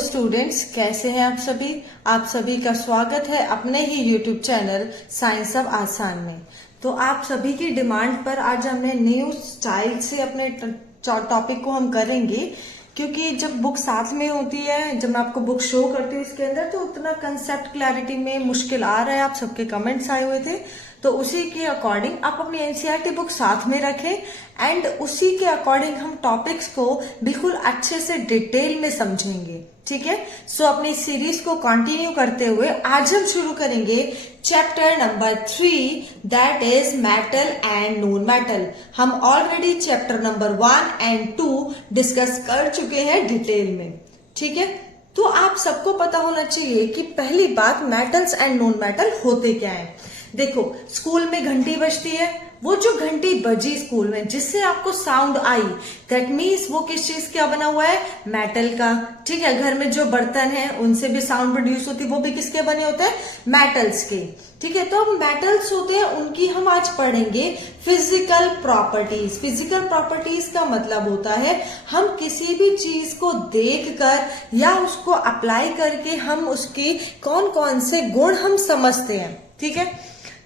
Students, कैसे हैं आप सभी का स्वागत है अपने ही यूट्यूब चैनल साइंस अब आसान में। तो आप सभी की डिमांड पर आज हमने न्यू स्टाइल से अपने टॉपिक को हम करेंगे, क्योंकि जब बुक साथ में होती है, जब मैं आपको बुक शो करती हूँ इसके अंदर, तो उतना कंसेप्ट क्लैरिटी में मुश्किल आ रहा है। आप सबके कमेंट्स आए हुए थे, तो उसी के अकॉर्डिंग आप अपनी एनसीईआरटी बुक साथ में रखें एंड उसी के अकॉर्डिंग हम टॉपिक्स को बिल्कुल अच्छे से डिटेल में समझेंगे। ठीक है, सो अपनी सीरीज को कंटिन्यू करते हुए आज हम शुरू करेंगे chapter number 3, that is metal and non metal. हम already chapter number 1 and 2 discuss कर चुके हैं डिटेल में। ठीक है, तो आप सबको पता होना चाहिए कि पहली बात मेटल्स एंड नॉन मेटल होते क्या है। देखो, स्कूल में घंटी बजती है, वो जो घंटी बजी स्कूल में जिससे आपको साउंड आई, दैट मीन्स वो किस चीज का बना हुआ है? मेटल का। ठीक है, घर में जो बर्तन है उनसे भी साउंड प्रोड्यूस होती है, वो भी किसके बने होते हैं? मेटल्स के। ठीक है, तो मेटल्स होते हैं, उनकी हम आज पढ़ेंगे फिजिकल प्रॉपर्टीज। फिजिकल प्रॉपर्टीज का मतलब होता है हम किसी भी चीज को देखकर या उसको अप्लाई करके हम उसकी कौन कौन से गुण हम समझते हैं। ठीक है,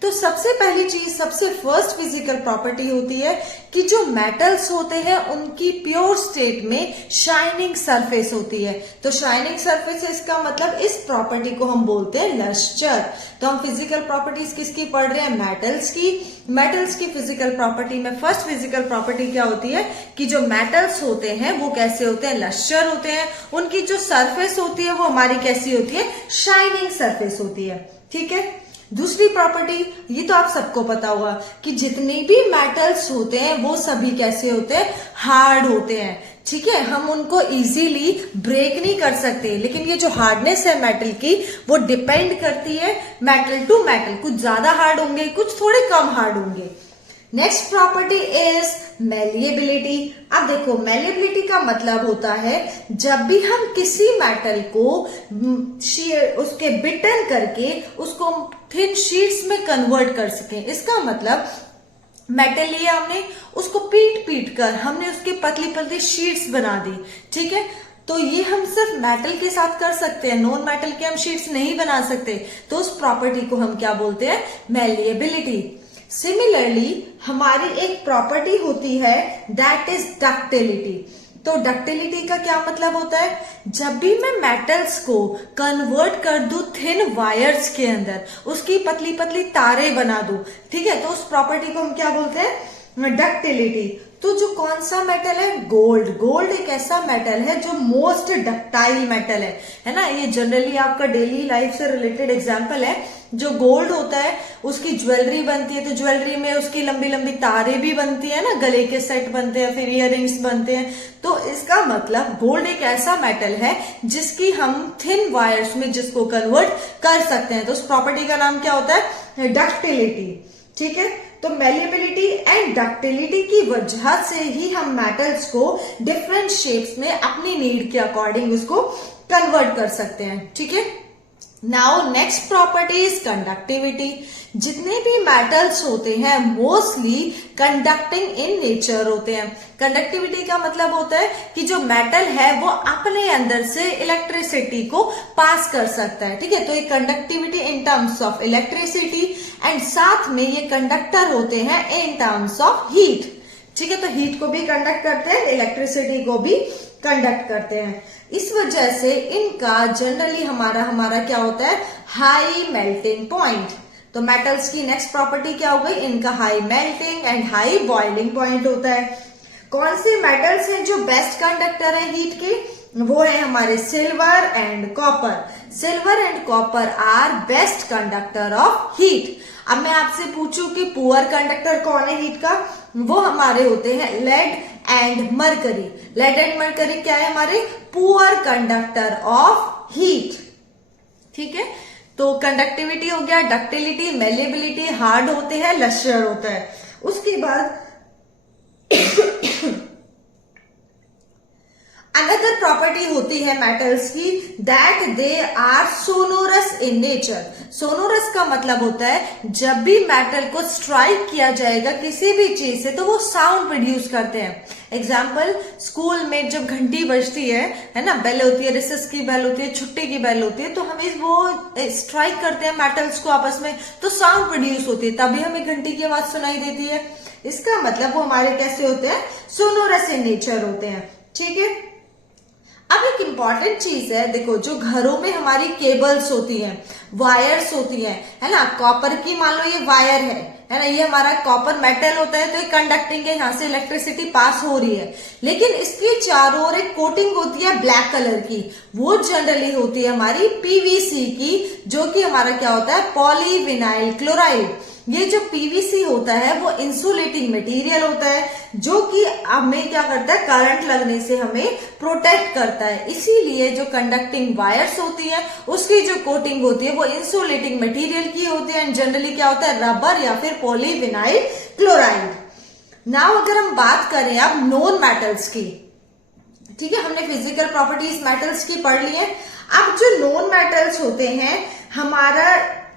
तो सबसे पहली चीज, सबसे फर्स्ट फिजिकल प्रॉपर्टी होती है कि जो मेटल्स होते हैं उनकी प्योर स्टेट में शाइनिंग सरफेस होती है। तो शाइनिंग सरफेस, इसका मतलब इस प्रॉपर्टी को हम बोलते हैं लस्टर। तो हम फिजिकल प्रॉपर्टीज किसकी पढ़ रहे हैं? मेटल्स की। मेटल्स की फिजिकल प्रॉपर्टी में फर्स्ट फिजिकल प्रॉपर्टी क्या होती है कि जो मेटल्स होते हैं वो कैसे होते हैं? लस्टर होते हैं। उनकी जो सरफेस होती है वो हमारी कैसी होती है? शाइनिंग सरफेस होती है। ठीक है, दूसरी प्रॉपर्टी, ये तो आप सबको पता होगा कि जितने भी मेटल्स होते हैं वो सभी कैसे होते हैं? हार्ड होते हैं। ठीक है, हम उनको इजीली ब्रेक नहीं कर सकते, लेकिन ये जो हार्डनेस है मेटल की, वो डिपेंड करती है मेटल टू मेटल। कुछ ज्यादा हार्ड होंगे, कुछ थोड़े कम हार्ड होंगे। Next property is malleability. अब देखो, मेलिएबिलिटी का मतलब होता है जब भी हम किसी मेटल को उसके बिटन करके उसको थिन शीट्स में कन्वर्ट कर सकें। इसका मतलब मेटल लिया हमने, उसको पीट कर हमने उसकी पतली पतली शीट्स बना दी। ठीक है, तो ये हम सिर्फ मेटल के साथ कर सकते हैं, नॉन मेटल के हम शीट्स नहीं बना सकते। तो उस प्रॉपर्टी को हम क्या बोलते हैं? मेलिएबिलिटी। सिमिलरली हमारी एक प्रॉपर्टी होती है दैट इज डक्टिलिटी। तो डक्टिलिटी का क्या मतलब होता है? जब भी मैं मेटल्स को कन्वर्ट कर दूं थिन वायर्स के अंदर, उसकी पतली पतली तारे बना दूं, ठीक है, तो उस प्रॉपर्टी को हम क्या बोलते हैं? डक्टिलिटी। तो जो कौन सा मेटल है? गोल्ड। गोल्ड एक ऐसा मेटल है जो मोस्ट डक्टाइल मेटल है ना। ये जनरली आपका डेली लाइफ से रिलेटेड एग्जांपल है। जो गोल्ड होता है उसकी ज्वेलरी बनती है, तो ज्वेलरी में उसकी लंबी लंबी तारें भी बनती है ना, गले के सेट बनते हैं, फिर इयररिंग्स बनते हैं। तो इसका मतलब गोल्ड एक ऐसा मेटल है जिसकी हम थिन वायर्स में जिसको कन्वर्ट कर सकते हैं। तो उस प्रॉपर्टी का नाम क्या होता है? डक्टिलिटी। ठीक है, तो मेलिएबिलिटी एंड डक्टिलिटी की वजह से ही हम मेटल्स को डिफरेंट शेप्स में अपनी नीड के अकॉर्डिंग उसको कन्वर्ट कर सकते हैं। ठीक है, now next property is conductivity. जितने भी मेटल्स होते हैं मोस्टली कंडक्टिंग इन नेचर होते हैं। कंडक्टिविटी का मतलब होता है कि जो मेटल है वो अपने अंदर से इलेक्ट्रिसिटी को पास कर सकता है। ठीक है, तो ये conductivity in terms of electricity and साथ में ये कंडक्टर होते हैं इन टर्म्स ऑफ हीट। ठीक है, तो हीट को भी कंडक्ट करते हैं, इलेक्ट्रिसिटी को भी कंडक्ट करते हैं। इस वजह से इनका जनरली हमारा क्या होता है? High melting point. तो मेटल्स की नेक्स्ट प्रॉपर्टी क्या हो गई? इनका high melting and high boiling point होता है। कौन से मेटल्स हैं जो बेस्ट कंडक्टर है हीट के? वो है हमारे silver and copper. Silver and copper are best conductor of heat. अब मैं आपसे पूछूं कि पुअर कंडक्टर कौन है हीट का? वो हमारे होते हैं lead and mercury. Lead and mercury क्या है? हमारे पुअर कंडक्टर ऑफ हीट। ठीक है, तो कंडक्टिविटी हो गया, डक्टिलिटी, मेलिएबिलिटी, हार्ड होते हैं, लस्टर होता है। उसके बाद अनदर प्रॉपर्टी होती है मेटल्स की, that they are sonorous in nature. Sonorous का मतलब होता है जब भी मेटल को स्ट्राइक किया जाएगा किसी भी चीज से तो वो साउंड प्रोड्यूस करते हैं। एग्जाम्पल, स्कूल में जब घंटी बजती है ना, बेल होती है, रिसेस की बेल होती है, छुट्टी की बेल होती है, तो हमें वो स्ट्राइक करते हैं मेटल्स को आपस में, तो साउंड प्रोड्यूस होती है, तभी हमें घंटी की आवाज सुनाई देती है। इसका मतलब वो हमारे कैसे होते हैं, सोनोरस इन नेचर होते हैं। ठीक है, अब एक इंपॉर्टेंट चीज है, देखो जो घरों में हमारी केबल्स होती हैं, वायर्स होती हैं, है ना, कॉपर की मान लो ये वायर है ना, ये हमारा कॉपर मेटल होता है तो ये कंडक्टिंग है, यहाँ से इलेक्ट्रिसिटी पास हो रही है, लेकिन इसके चारों ओर एक कोटिंग होती है ब्लैक कलर की, वो जनरली होती है हमारी पीवीसी की, जो कि हमारा क्या होता है, पॉलीविनाइल क्लोराइड। ये जो पीवीसी होता है वो इंसुलेटिंग मटेरियल होता है, जो कि हमें क्या करता है, करंट लगने से हमें प्रोटेक्ट करता है। इसीलिए जो कंडक्टिंग वायर्स होती है उसकी जो कोटिंग होती है वो इंसुलेटिंग मटेरियल की होती है, एंड जनरली क्या होता है, रबर या फिर पॉलीविनाइल क्लोराइड। नाउ अगर हम बात करें अब नॉन मेटल्स की, ठीक है, हमने फिजिकल प्रॉपर्टीज मेटल्स की पढ़ ली है। अब जो नॉन मेटल्स होते हैं हमारा,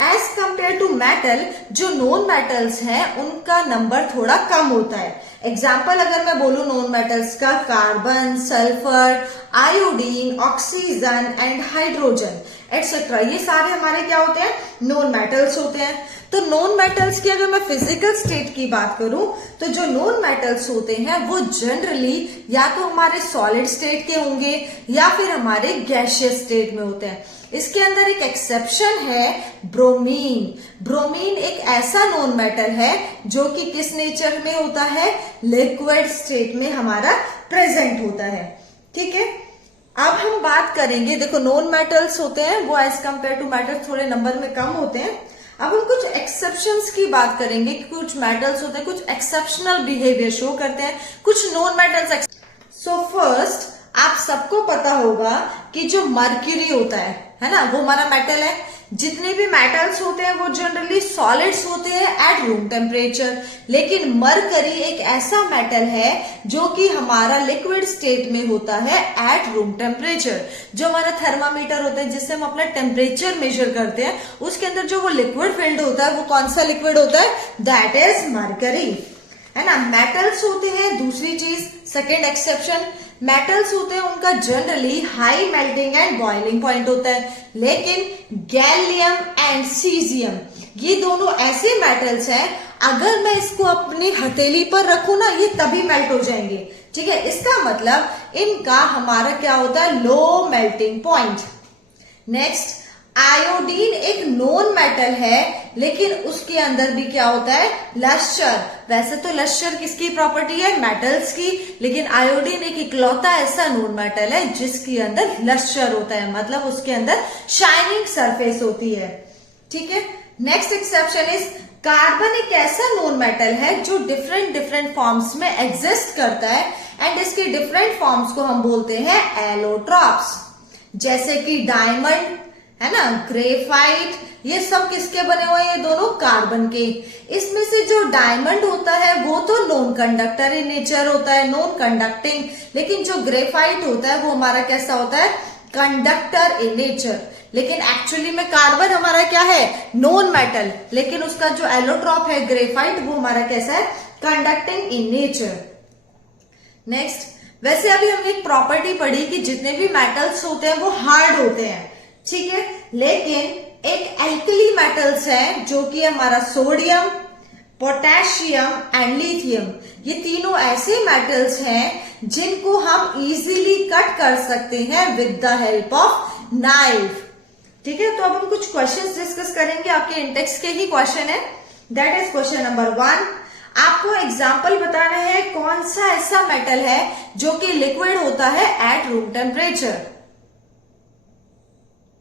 एज कंपेयर टू मेटल, जो नॉन मेटल्स हैं उनका नंबर थोड़ा कम होता है। एग्जाम्पल अगर मैं बोलूं नॉन मेटल्स का, carbon, sulphur, iodine, oxygen and hydrogen etcetera, ये सारे हमारे क्या होते हैं, नॉन मेटल्स होते हैं। तो नॉन मेटल्स की अगर मैं फिजिकल स्टेट की बात करूं तो जो नॉन मेटल्स होते हैं वो जनरली या तो हमारे सॉलिड स्टेट के होंगे या फिर हमारे गैसियस स्टेट में होते हैं। इसके अंदर एक एक्सेप्शन है, ब्रोमीन। ब्रोमीन एक ऐसा नॉन मेटल है जो कि किस नेचर में होता है, लिक्विड स्टेट में हमारा प्रेजेंट होता है। ठीक है, अब हम बात करेंगे, देखो नॉन मेटल्स होते हैं वो एज कंपेयर टू मेटल्स थोड़े नंबर में कम होते हैं। अब हम कुछ एक्सेप्शंस की बात करेंगे कि कुछ मेटल्स होते हैं कुछ एक्सेप्शनल बिहेवियर शो करते हैं, कुछ नॉन मेटल्स। सो फर्स्ट, आप सबको पता होगा कि जो मर्क्यूरी होता है ना, वो हमारा मेटल है। जितने भी मेटल्स होते हैं वो जनरली सॉलिड्स होते हैं एट रूम टेम्परेचर, लेकिन मरकरी एक ऐसा मेटल है जो कि हमारा लिक्विड स्टेट में होता है एट रूम टेम्परेचर। जो हमारा थर्मामीटर होता है जिससे हम अपना टेम्परेचर मेजर करते हैं, उसके अंदर जो वो लिक्विड फील्ड होता है वो कौन सा लिक्विड होता है, दैट इज मरकरी, है ना। मेटल्स होते हैं, दूसरी चीज, सेकेंड एक्सेप्शन, मेटल्स होते हैं उनका generally high melting and boiling point होता है, लेकिन गैलियम एंड सीजियम ये दोनों ऐसे मेटल्स हैं, अगर मैं इसको अपनी हथेली पर रखूं ना ये तभी मेल्ट हो जाएंगे। ठीक है, इसका मतलब इनका हमारा क्या होता है, low melting point. Next, iodine एक नॉन मेटल है, लेकिन उसके अंदर भी क्या होता है, लश्चर। वैसे तो लश्चर किसकी प्रॉपर्टी है, मेटल्स की, लेकिन आयोडीन एक इकलौता ऐसा नॉन मेटल है जिसके अंदर लश्चर होता है, मतलब उसके अंदर शाइनिंग सरफेस होती है। ठीक है, नेक्स्ट एक्सेप्शन इज कार्बन एक ऐसा नॉन मेटल है जो डिफरेंट फॉर्म्स में एग्जिस्ट करता है, एंड इसके डिफरेंट फॉर्म्स को हम बोलते हैं एलोट्रॉप्स, जैसे कि डायमंड, है ना, ग्रेफाइट, ये सब किसके बने हुए हैं, ये दोनों कार्बन के। इसमें से जो डायमंड होता है वो तो नॉन कंडक्टर इन नेचर होता है, नॉन कंडक्टिंग, लेकिन जो ग्रेफाइट होता है वो हमारा कैसा होता है, कंडक्टर इन नेचर। लेकिन एक्चुअली में कार्बन हमारा क्या है, नॉन मेटल, लेकिन उसका जो एलोट्रॉप है ग्रेफाइट वो हमारा कैसा है, कंडक्टिंग इन नेचर। नेक्स्ट, वैसे अभी हमने एक प्रॉपर्टी पढ़ी कि जितने भी मेटल्स होते हैं वो हार्ड होते हैं, ठीक है, लेकिन एक एल्कली मेटल्स है जो कि हमारा सोडियम, पोटेशियम एंड लिथियम, ये तीनों ऐसे मेटल्स हैं जिनको हम इजीली कट कर सकते हैं with the help of knife. ठीक है, तो अब हम कुछ क्वेश्चंस डिस्कस करेंगे, आपके इंटेक्स के ही क्वेश्चन है। दैट इज क्वेश्चन नंबर 1, आपको एग्जाम्पल बताना है कौन सा ऐसा मेटल है जो कि लिक्विड होता है एट रूम टेम्परेचर।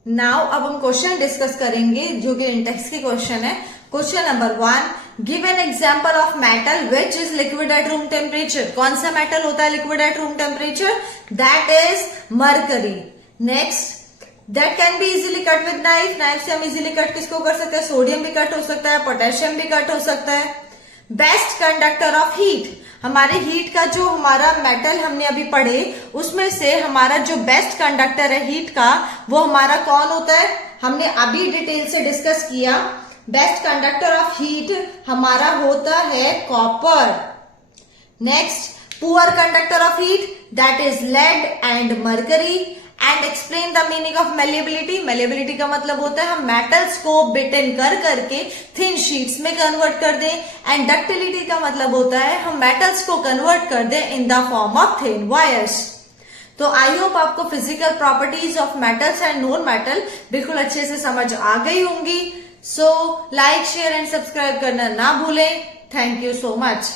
नाउ अब हम क्वेश्चन डिस्कस करेंगे जो कि इंटेक्स के क्वेश्चन है। Question number 1, give an example of metal which is liquid at room temperature. कौन सा मेटल होता है liquid at room temperature, that is mercury. Next, that can be easily cut with knife, knife से हम easily cut किसको कर सकते हैं, सोडियम भी कट हो सकता है, पोटेशियम भी कट हो सकता है। बेस्ट कंडक्टर ऑफ हीट, हमारे हीट का जो हमारा मेटल हमने अभी पढ़े उसमें से हमारा जो बेस्ट कंडक्टर है हीट का वो हमारा कौन होता है, हमने अभी डिटेल से डिस्कस किया। बेस्ट कंडक्टर ऑफ हीट हमारा होता है copper. Next, poor conductor of heat that is lead and mercury. And explain the meaning of malleability, malleability का मतलब होता है हम मेटल्स को बिटेन कर करके थिन शीट्स में कन्वर्ट कर दें। एंड डक्टिलिटी का मतलब होता है हम मेटल्स को कन्वर्ट कर दें in the form of thin wires. तो आई होप आपको physical properties of metals and non metal बिल्कुल अच्छे से समझ आ गई होंगी। So like share and subscribe करना ना भूलें। Thank you so much.